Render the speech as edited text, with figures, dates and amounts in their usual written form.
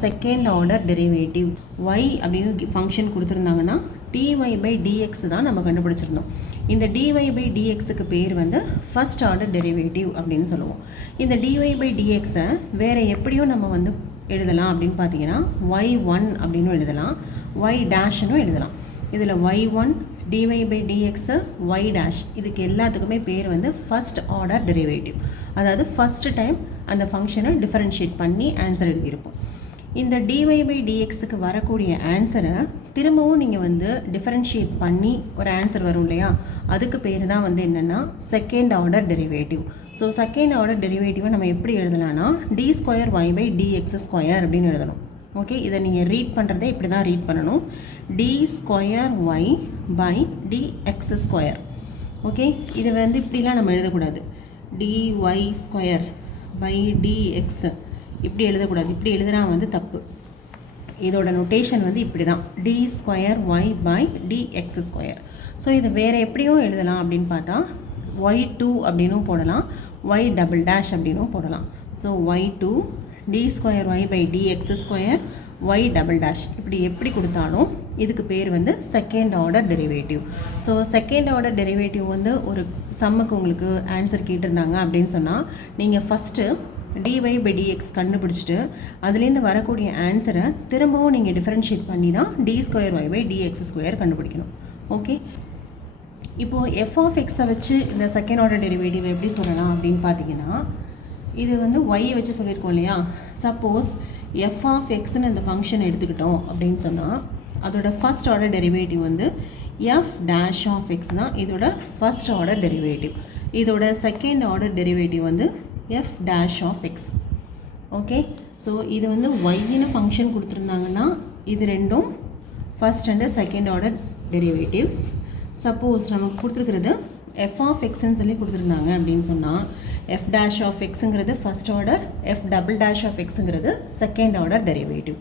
Second order derivative y அப்படின்னு function கொடுத்துருந்தாங்கன்னா dy by dx தான் நம்ம கண்டுபிடிச்சிருந்தோம். இந்த dy by dxக்கு பேர் வந்து ஃபர்ஸ்ட் ஆர்டர் டெரிவேட்டிவ் அப்படின்னு சொல்லுவோம். இந்த dy by dxை வேறு எப்படியும் நம்ம வந்து எழுதலாம் அப்படின்னு பார்த்தீங்கன்னா y1 அப்படின்னு எழுதலாம், y டேஷ்னும் எழுதலாம். இதில் y1 dy by dx y dash இதுக்கு எல்லாத்துக்குமே பேர் வந்து ஃபர்ஸ்ட் ஆர்டர் டெரிவேட்டிவ். அதாவது ஃபர்ஸ்ட் டைம் அந்த ஃபங்க்ஷனை டிஃபரன்ஷியேட் பண்ணி ஆன்சர் எழுதியிருப்போம். இந்த dy by dxக்கு வரக்கூடிய ஆன்சரை திரும்பவும் நீங்கள் வந்து டிஃபரன்ஷியேட் பண்ணி ஒரு ஆன்சர் வரும் இல்லையா, அதுக்கு பேர் தான் வந்து என்னென்னா second order derivative. So second order டெரிவேட்டிவை நம்ம எப்படி எழுதலாம்னா d square y by dx square அப்படின்னு எழுதணும். ஓகே, இதை நீங்கள் ரீட் பண்ணுறதே இப்படி தான் ரீட் பண்ணணும், d square y by dx square. Okay, இதை வந்து இப்படிலாம் நம்ம எழுதக்கூடாது, dy ஸ்கொயர் by dx இப்படி எழுதக்கூடாது. இப்படி எழுதுனா வந்து தப்பு. இதோட நோட்டேஷன் வந்து இப்படி தான், d square y by dx square. So இது வேறு எப்படியும் எழுதலாம் அப்படின்னு பார்த்தா y2 அப்படின்னும் போடலாம், y டபுள் டேஷ் அப்படின்னும் போடலாம். So y2 d square y by dx square y double dash இப்படி எப்படி கொடுத்தாலும் இதுக்கு பேர் வந்து second order derivative. So second order derivative வந்து ஒரு சம்முக்கு உங்களுக்கு ஆன்சர் கேட்டிருந்தாங்க அப்படின்னு சொன்னால் நீங்கள் ஃபஸ்ட்டு dy by dx கண்டுபிடிச்சிட்டு அதுலேருந்து வரக்கூடிய ஆன்சரை திரும்பவும் நீங்கள் டிஃபரன்ஷியேட் பண்ணி தான் d square y by dx square கண்டுபிடிக்கணும். ஓகே, இப்போது f of xஐ வச்சு இந்த செகண்ட் ஆர்டர் டெரிவேட்டிவ் எப்படி சொல்லலாம் அப்படின்னு பார்த்தீங்கன்னா, இது வந்து y வச்சு சொல்லியிருக்கோம் இல்லையா. சப்போஸ் f of xன்னு இந்த ஃபங்க்ஷன் எடுத்துக்கிட்டோம் அப்படின்னு சொன்னால் அதோட ஃபர்ஸ்ட் ஆர்டர் டெரிவேட்டிவ் வந்து f dash of x தான் இதோட ஃபர்ஸ்ட் ஆர்டர் டெரிவேட்டிவ். இதோட செகண்ட் ஆர்டர் டெரிவேட்டிவ் வந்து f dash of x. Okay, so இது வந்து yன்னு ஃபங்க்ஷன் கொடுத்துருந்தாங்கன்னா இது ரெண்டும் first and second order derivatives. Suppose நமக்கு கொடுத்துருக்கிறது f of xன்னு சொல்லி கொடுத்துருந்தாங்க அப்படின்னு சொன்னால் f dash of xங்கிறது first order, f double dash of xங்கிறது செகண்ட் ஆர்டர் டெரிவேட்டிவ்.